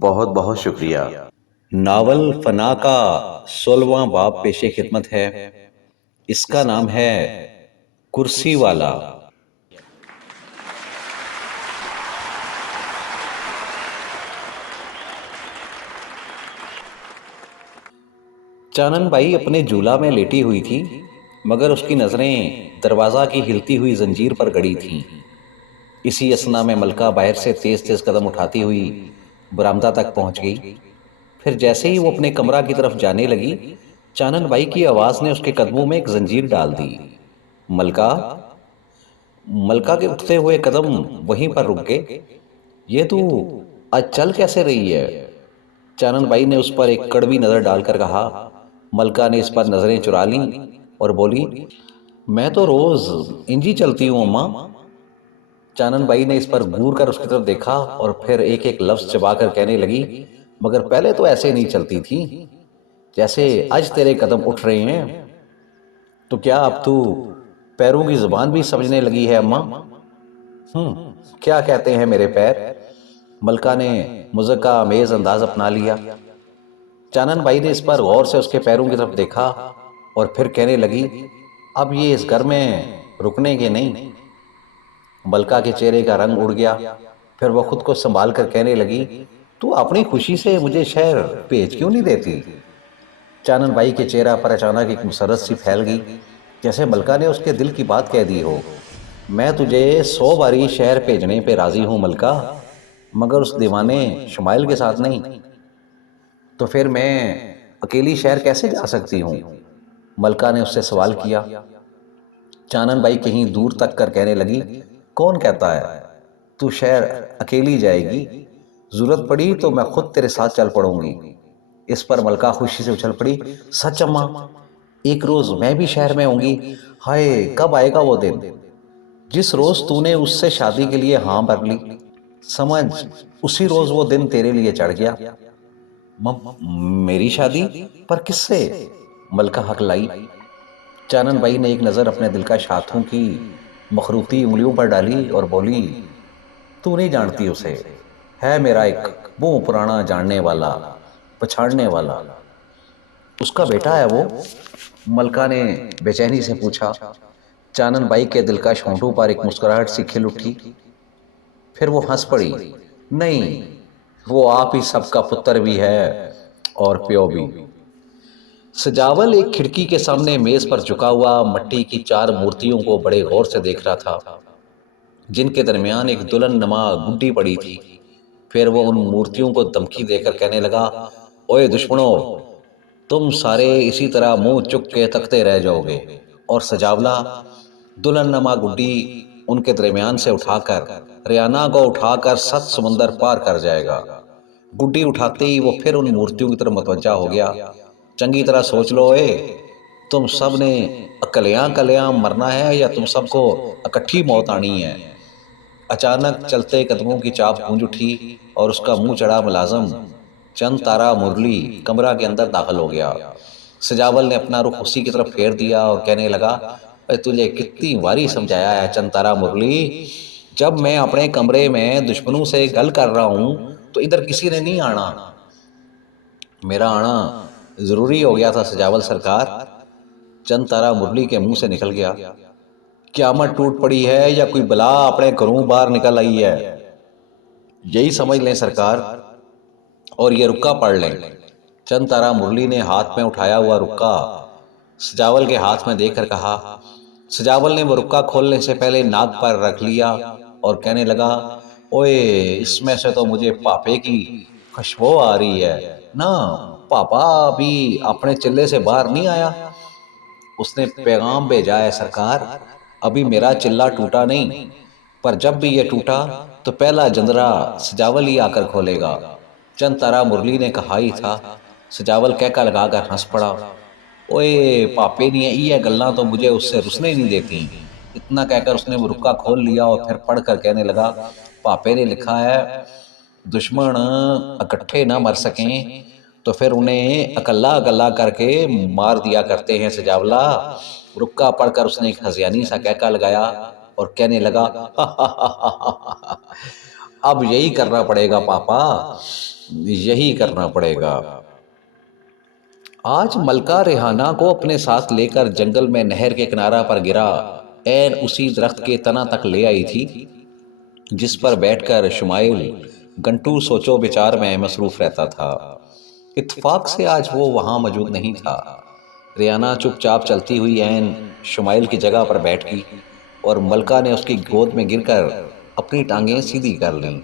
बहुत बहुत शुक्रिया। नावल फना का 16वां बाब पेशे खिदमत है। इसका नाम है कुर्सी वाला। चानन बाई अपने झूला में लेटी हुई थी, मगर उसकी नजरें दरवाजा की हिलती हुई जंजीर पर गड़ी थीं। इसी असना में मलका बाहर से तेज तेज कदम उठाती हुई बरामदा तक पहुंच गई। फिर जैसे ही वो अपने कमरा की तरफ जाने लगी, चानन बाई की आवाज ने उसके कदमों में एक जंजीर डाल दी। मलका। मलका के उठते हुए कदम वहीं पर रुक गए। ये तू आज चल कैसे रही है? चानन बाई ने उस पर एक कड़वी नजर डालकर कहा। मलका ने इस पर नजरें चुरा लीं और बोली, मैं तो रोज इंजी चलती हूँ अम्मा। चानन बाई ने इस पर घूर कर उसकी तरफ देखा और फिर एक एक लफ्ज चबाकर कहने लगी, मगर पहले तो ऐसे नहीं चलती थी जैसे आज तेरे कदम उठ रहे हैं। तो क्या अब तू पैरों की जुबान भी समझने लगी है अम्मा? क्या कहते हैं मेरे पैर? मलका ने मुज़क्का अमेज अंदाज अपना लिया। चानन बाई ने इस पर गौर से उसके पैरों की तरफ देखा और फिर कहने लगी, अब ये इस घर में रुकने के नहीं। मलका के चेहरे का रंग उड़ गया। फिर वह खुद को संभाल कर कहने लगी, तू अपनी खुशी से मुझे शहर भेज क्यों नहीं देती? चानन बाई के चेहरा पर अचानक एक मुसरत सी फैल गई, जैसे मलका ने उसके दिल की बात कह दी हो। मैं तुझे 100 बारी शहर भेजने पे राजी हूँ मलका, मगर उस दीवाने शुमाइल के साथ नहीं। तो फिर मैं अकेली शहर कैसे जा सकती हूँ? मलका ने उससे सवाल किया। चानन बाई कहीं दूर तक कर कहने लगी, कौन कहता है तू शहर अकेली जाएगी? जरूरत पड़ी तो मैं खुद तेरे साथ चल पड़ूंगी। इस पर मलका खुशी से उछल पड़ी, सच अम्मा? एक रोज मैं भी शहर में होंगी। हाय, कब आएगा वो दिन जिस रोज तूने उससे शादी के लिए हाँ भर ली? समझ, उसी रोज वो दिन तेरे लिए चढ़ गया। मेरी शादी? पर किससे? मलका हकलाई। चानन बाई ने एक नजर अपने दिल का शाथों की मखरूती उंगलियों पर डाली और बोली, तू नहीं जानती उसे, है मेरा एक वो पुराना जानने वाला, पछाड़ने वाला। उसका बेटा है वो? मलका ने बेचैनी से पूछा। चानन बाई के दिल का शौंठों पर एक मुस्कुराहट सी खिल उठी। फिर वो हंस पड़ी, नहीं, वो आप ही सबका पुत्र भी है और प्यो भी। सजावल एक खिड़की के सामने मेज पर झुका हुआ मट्टी की 4 मूर्तियों को बड़े गौर से देख रहा था, जिनके दरमियान एक दुल्हन नमा गुड्डी पड़ी थी। फिर वो उन मूर्तियों को धमकी देकर कहने लगा, ओए दुश्मनों, तुम सारे इसी तरह मुंह चुक के तकते रह जाओगे और सजावला दुल्हन नमा गुड्डी उनके दरमियान से उठाकर रियाना को उठाकर 7 समुंदर पार कर जाएगा। गुड्डी उठाते ही वो फिर उन मूर्तियों की तरफ मतवज्जा हो गया। चंगी तरह सोच लो, तुम सब ने अकलियां कलियां मरना है या तुम सबको इकट्ठी मौत आनी है? अचानक चलते कदमों की चाप गूंज उठी और उसका मुंह चढ़ा मुलाजम चंद तारा मुरली कमरा के अंदर दाखिल हो गया। सजावल ने अपना रुख उसी की तरफ फेर दिया और कहने लगा, तुझे कितनी बारी समझाया है चंद तारा मुरली, जब मैं अपने कमरे में दुश्मनों से गल कर रहा हूं तो इधर किसी ने नहीं आना। मेरा आना जरूरी हो गया था सजावल सरकार। चंद तारा मुरली के मुंह से निकल गया, क्यामत टूट पड़ी है या कोई बला अपने घरों बाहर निकल आई है, यही समझ लें सरकार, और ये रुक्का पढ़ लें। चंद तारा मुरली ने हाथ में उठाया हुआ रुक्का सजावल के हाथ में देकर कहा। सजावल ने वो रुक्का खोलने से पहले नाक पर रख लिया और कहने लगा, ओए, इसमें से तो मुझे पापे की खुशबू आ रही है ना। पापा अभी अपने चिल्ले से बाहर नहीं आया? उसने पैगाम भेजा है सरकार, अभी मेरा चिल्ला टूटा नहीं, पर जब भी ये टूटा तो पहला जंदरा सजावल ही आकर खोलेगा। चंद तारा मुरली ने कहा ही था। सजावल कहका लगाकर हंस पड़ा, ओए पापे ने ये गल्ला तो मुझे उससे रुसने नहीं देती। इतना कहकर उसने वो रुक्का खोल लिया और फिर पढ़कर कहने लगा, पापे ने लिखा है, दुश्मन इकट्ठे ना मर सकें तो फिर उन्हें अकल्ला अकल्ला करके मार दिया करते हैं सजावला। रुक्का पढ़कर उसने एक हज़ियानी सा कहका लगाया और कहने लगा, अब यही करना पड़ेगा पापा, यही करना पड़ेगा। आज मलका रेहाना को अपने साथ लेकर जंगल में नहर के किनारा पर गिरा ऐन उसी दरख्त के तना तक ले आई थी जिस पर बैठकर शुमाइल घंटों सोचो विचार में मसरूफ रहता था। इत्तेफाक से आज वो वहां मौजूद नहीं था। रेहाना चुपचाप चलती हुई ऐन शुमाइल की जगह पर बैठ गई और मलका ने उसकी गोद में गिरकर अपनी टांगें सीधी कर लीं।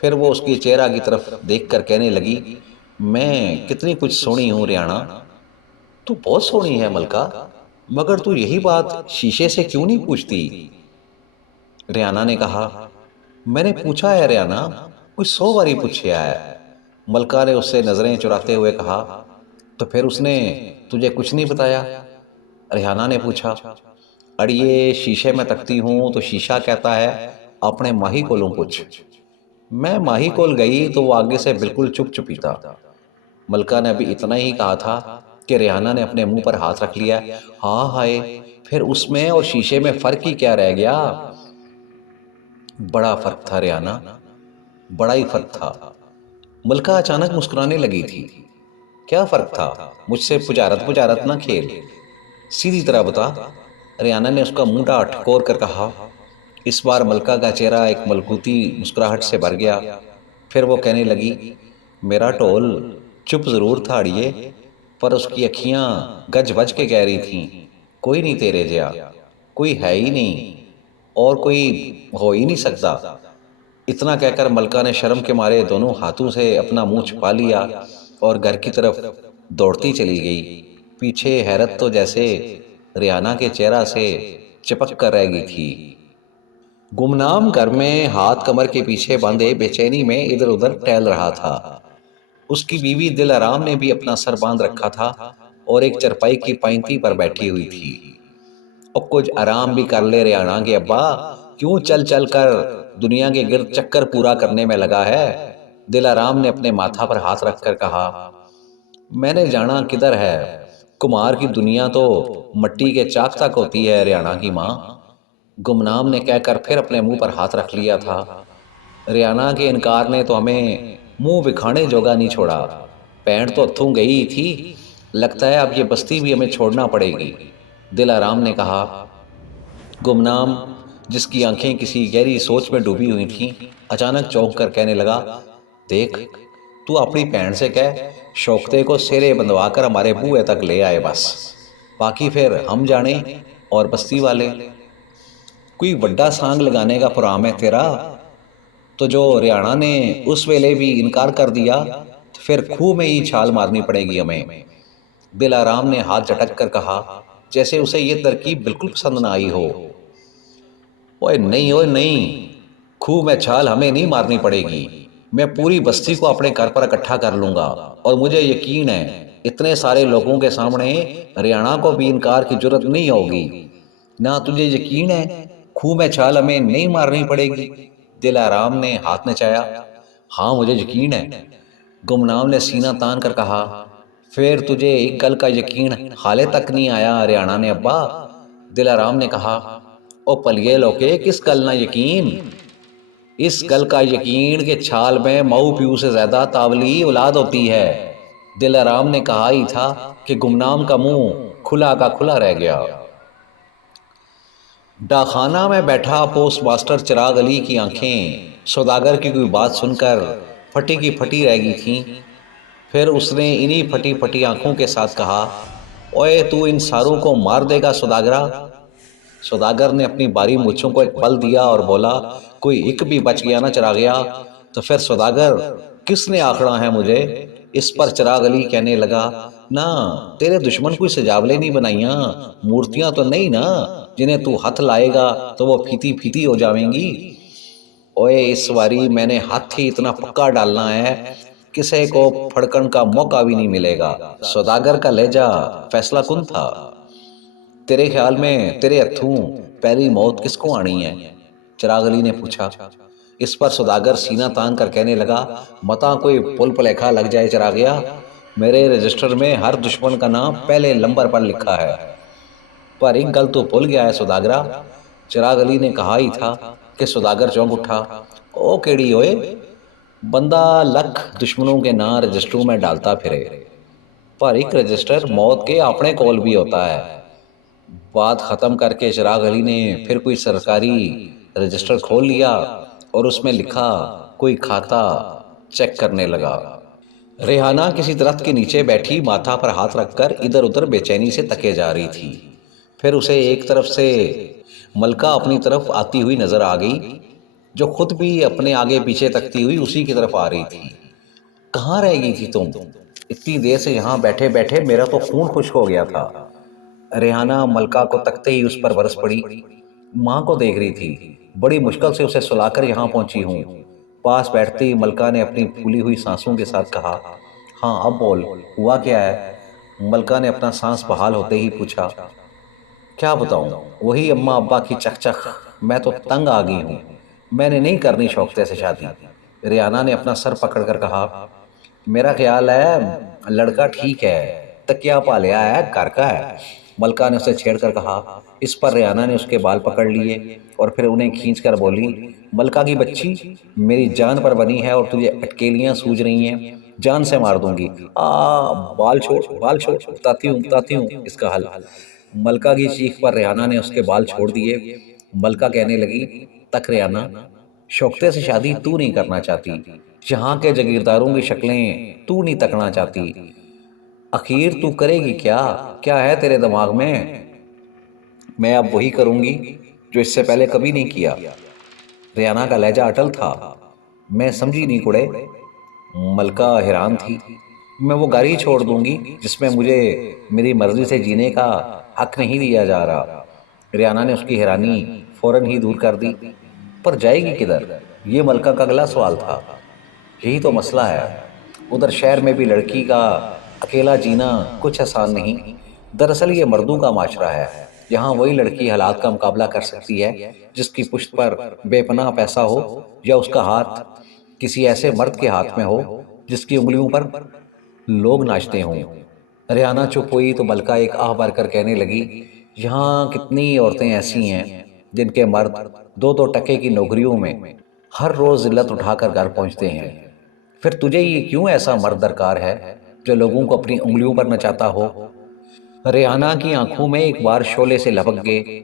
फिर वो उसके चेहरा की तरफ देखकर कहने लगी, मैं कितनी कुछ सोहनी हूँ रेहाना। तू बहुत सोहनी है मलका, मगर तू यही बात शीशे से क्यों नहीं पूछती? रेहाना ने कहा, मैंने पूछा है रेहाना, कोई 100 बारी पूछा है। मलका ने उससे नजरें चुराते हुए कहा, तो फिर उसने तुझे कुछ नहीं बताया? रेहाना ने पूछा। अड़िए शीशे में तकती हूँ तो शीशा कहता है अपने माही कोलों पूछ। मैं माही कोल गई तो वो आगे से बिल्कुल चुप चुपी था। मलका ने अभी इतना ही कहा था कि रेहाना ने अपने मुंह पर हाथ रख लिया। हाँ हाय, फिर उसमें और शीशे में फर्क ही क्या रह गया? बड़ा फर्क था रेहाना, बड़ा ही फर्क था। मलका अचानक मुस्कुराने लगी थी। क्या फर्क था? मुझसे पुजारत पुजारत ना खेल, सीधी तरह बता। रेहाना ने उसका मुंह ठकोर कर कहा। इस बार मलका का चेहरा एक मलकूती मुस्कुराहट से भर गया। फिर वो कहने लगी, मेरा टोल चुप जरूर था अड़िए, पर उसकी अखियां गज बज के कह रही थीं, कोई नहीं तेरे जया, कोई है ही नहीं और कोई हो ही नहीं सकता। इतना कहकर मलका ने शर्म के मारे दोनों हाथों से अपना मुंह छुपा लिया और घर की तरफ दौड़ती चली गई। पीछे हैरत तो जैसे रेहाना के चेहरा से चिपक कर रह गई थी। गुमनाम घर में हाथ कमर के पीछे बांधे बेचैनी में इधर उधर टहल रहा था। उसकी बीवी दिल आराम ने भी अपना सर बांध रखा था और एक चरपाई की पाइंती पर बैठी हुई थी। अब कुछ आराम भी कर ले रेहाना के अब्बा, क्यों चल चल कर दुनिया के गिर्द चक्कर पूरा करने में लगा है? दिलाराम ने अपने माथा पर हाथ रखकर कहा, मैंने जाना किधर है, कुमार की दुनिया तो मट्टी के चाक तक होती है रेहाना की माँ। गुमनाम ने कहकर फिर अपने मुंह पर हाथ रख लिया था। रेहाना के इनकार ने तो हमें मुंह बिखाने जोगा नहीं छोड़ा। पैंट तो हथों गई थी, लगता है अब ये बस्ती भी हमें छोड़ना पड़ेगी, दिलाराम ने कहा। गुमनाम, जिसकी आंखें किसी गहरी सोच में डूबी हुई थीं, अचानक चौंक कर कहने लगा, देख, तू अपनी भैन से कह शौकते को सेरे बंधवा कर हमारे बुए तक ले आए बस, बाकी फिर हम जाने और बस्ती वाले। कोई बड़ा सांग लगाने का प्रोग्राम है तेरा? तो जो रेहाना ने उस वेले भी इनकार कर दिया तो फिर खूह में ही छाल मारनी पड़ेगी हमें, दिलाराम ने हाथ झटक कर कहा, जैसे उसे ये तरकीब बिल्कुल पसंद ना आई हो। ओए नहीं, खूह में छाल हमें नहीं मारनी पड़ेगी। मैं पूरी बस्ती को अपने घर पर इकट्ठा कर लूंगा और मुझे यकीन है इतने सारे लोगों के सामने रेहाना को भी इनकार की जरूरत नहीं होगी। ना तुझे यकीन है खूह में छाल हमें नहीं मारनी पड़ेगी? दिलाराम ने हाथ नचाया। हाँ मुझे यकीन है, गुमनाम ने सीना तान कर कहा। फिर तुझे एक गल का यकीन हाले तक नहीं आया रेहाना ने अब्बा? दिलाराम ने कहा। ओ पलिए लोके, किस गल ना यकीन? इस गल का यकीन के छाल में मऊ पीऊ से ज्यादा तावली औलाद होती है, दिलाराम ने कहा ही था कि गुमनाम का मुंह खुला का खुला रह गया। डाखाना में बैठा पोस्ट मास्टर चिराग अली की आंखें सौदागर की कोई बात सुनकर फटी की फटी रह गई थीं। फिर उसने इन्हीं फटी फटी आंखों के साथ कहा, ओए तू इन सारों को मार देगा सौदागरा? सौदागर ने अपनी बारी मूंछों को एक पल दिया और बोला, कोई एक भी बच गया ना चरा गया तो फिर सौदागर किसने आखड़ा है मुझे? इस पर चिराग अली कहने लगा, ना तेरे दुश्मन कोई सजावले नहीं बनाइया, मूर्तियां तो नहीं ना जिन्हें तू हाथ लाएगा तो वो फीती फीती हो जाएंगी। ओए इस बारी मैंने हाथ ही इतना पक्का डालना है किसी को फड़कन का मौका भी नहीं मिलेगा। सौदागर का लहजा फैसला कुन था। तेरे ख्याल में तेरे हथों पहली मौत किसको आनी है? चिराग अली ने पूछा। इस पर सौदागर सीना तान कर कहने लगा, मता कोई पुल पलेखा लग जाए चिरागिया, मेरे रजिस्टर में हर दुश्मन का नाम पहले नंबर पर लिखा है। पर एक गल तो भूल गया है सौदागरा, चिराग अली ने कहा ही था, कि सौदागर चौंक उठा। ओ केड़ी ओए, बंदा लख दुश्मनों के नां रजिस्टरों में डालता फिरे, पर एक रजिस्टर मौत के अपने कॉल भी होता है। बात खत्म करके चिराग अली ने फिर कोई सरकारी रजिस्टर खोल लिया और उसमें लिखा कोई खाता चेक करने लगा। रेहाना किसी दरख्त के नीचे बैठी माथा पर हाथ रखकर इधर उधर बेचैनी से तके जा रही थी। फिर उसे एक तरफ से मलका अपनी तरफ आती हुई नजर आ गई, जो खुद भी अपने आगे पीछे तकती हुई उसी की तरफ आ रही थी। कहाँ रह गई थी तुम? इतनी देर से यहाँ बैठे बैठे मेरा तो खून खुश्क हो गया था। रेहाना मलका को तकते ही उस पर बरस पड़ी। माँ को देख रही थी, बड़ी मुश्किल से उसे सुलाकर यहाँ पहुंची हूँ। पास बैठते ही मलका ने अपनी फूली हुई सांसों के साथ कहा, हाँ अब बोल, हुआ क्या है? मलका ने अपना सांस बहाल होते ही पूछा। क्या बताऊं, वही अम्मा अब्बा की चकचक, मैं तो तंग आ गई हूँ। मैंने नहीं करनी शौकते से शादी। रियाना ने अपना सर पकड़कर कहा, मेरा ख्याल है लड़का ठीक है, तकिया पा लिया है, घर का है। मलका ने उसे छेड़कर कहा। इस पर रियाना ने उसके बाल पकड़ लिए और फिर उन्हें खींचकर बोली, मलका की बच्ची, मेरी जान पर बनी है और तुझे अटकेलियां सूझ रही हैं, जान से मार दूंगी। बाल छोड़, बाल छोड़, बताती हूँ इसका हल। मलका की चीख पर रेहाना ने उसके बाल छोड़ दिए। मलका कहने लगी, तक रेहाना, शौकते से शादी तू नहीं करना चाहती, यहाँ के जागीरदारों की शक्लें तू नहीं तकना चाहती, आखिर तू करेगी क्या? क्या है तेरे दिमाग में? मैं अब वही करूंगी जो इससे पहले कभी नहीं किया। रेहाना का लहजा अटल था। मैं समझी नहीं कुड़े। मलका हैरान थी। मैं वो गाड़ी छोड़ दूंगी जिसमें मुझे मेरी मर्जी से जीने का हक नहीं दिया जा रहा। रियाना ने उसकी हैरानी फौरन ही दूर कर दी। पर जाएगी किधर, ये मलका का अगला सवाल था। यही तो मसला है। उधर शहर में भी लड़की का अकेला जीना कुछ आसान नहीं। दरअसल ये मर्दों का माशरा है। यहाँ वही लड़की हालात का मुकाबला कर सकती है जिसकी पुश्त पर बेपनाह पैसा हो, या उसका हाथ किसी ऐसे मर्द के हाथ में हो जिसकी उंगलियों पर लोग नाचते हों। रियाना चुप हुई तो मलका एक आह भरकर कहने लगी, यहाँ कितनी औरतें ऐसी हैं जिनके मर्द दो दो टके की नौकरियों में हर रोज जिल्लत उठाकर घर पहुंचते हैं। फिर तुझे ये क्यों ऐसा मर्द दरकार है जो लोगों को अपनी उंगलियों पर नचाता हो? रेहाना की आंखों में एक बार शोले से लपक गए।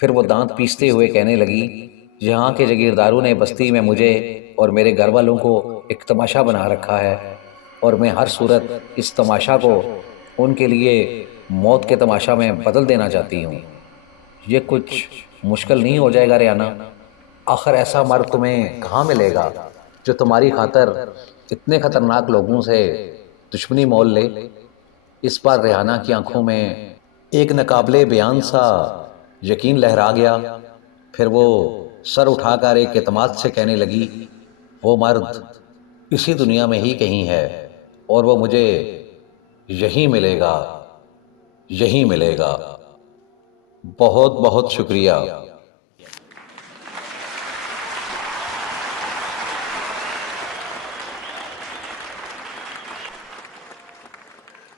फिर वो दांत पीसते हुए कहने लगी, यहाँ के जागीरदारों ने बस्ती में मुझे और मेरे घर वालों को एक तमाशा बना रखा है, और मैं हर सूरत इस तमाशा को उनके लिए मौत के तमाशा में बदल देना चाहती हूँ। ये कुछ मुश्किल नहीं हो जाएगा रेहाना? आखिर ऐसा मर्द तुम्हें कहाँ मिलेगा जो तुम्हारी खातर इतने खतरनाक लोगों से दुश्मनी मोल ले? इस बार रेहाना की आंखों में एक नकाबले बयान सा यकीन लहरा गया। फिर वो सर उठाकर एक एतमाद से कहने लगी, वो मर्द इसी दुनिया में ही कहीं है, और वो मुझे यहीं मिलेगा, यहीं मिलेगा। बहुत बहुत शुक्रिया।